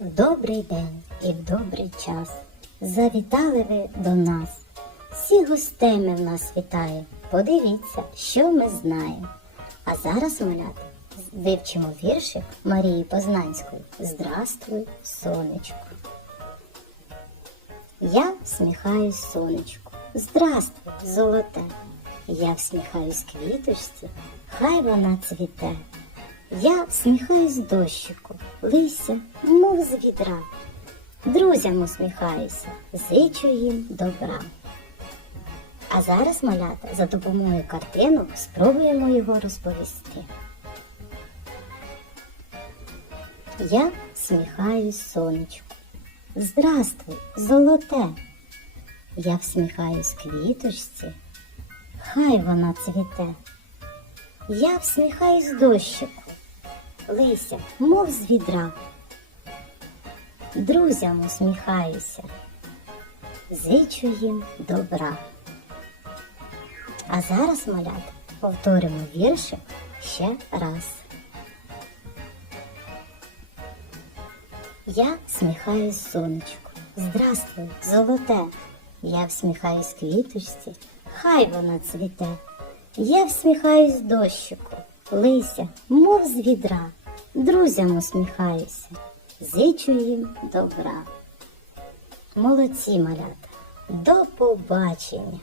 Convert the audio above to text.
Добрий день і добрий час завітали ви до нас. Всі гостями в нас вітає. Подивіться, що ми знаємо. А зараз, малята, вивчимо віршик Марії Познанської. Здравствуй, сонечко. Я всміхаюсь сонечку. Здравствуй, золоте. Я всміхаюсь квіточці, хай вона цвіте. Я всміхаюсь дощику, лися, мов з відра. Друзям усміхаюся, зичу їм добра. А зараз, малята, за допомогою картину спробуємо його розповісти. Я всміхаюсь сонечку. Здравствуй, золоте. Я всміхаюсь квіточці, хай вона цвіте. Я всміхаюсь дощику, лися, мов з відра. Друзям усміхаюся, зичу їм добра. А зараз, малята, повторимо віршик ще раз. Я всміхаюсь сонечку. Здравствуй, золоте. Я всміхаюсь квіточці, хай вона цвіте. Я всміхаюсь дощику, лися, мов з відра. Друзям усміхаюся, зичу їм добра. Молодці малята, до побачення!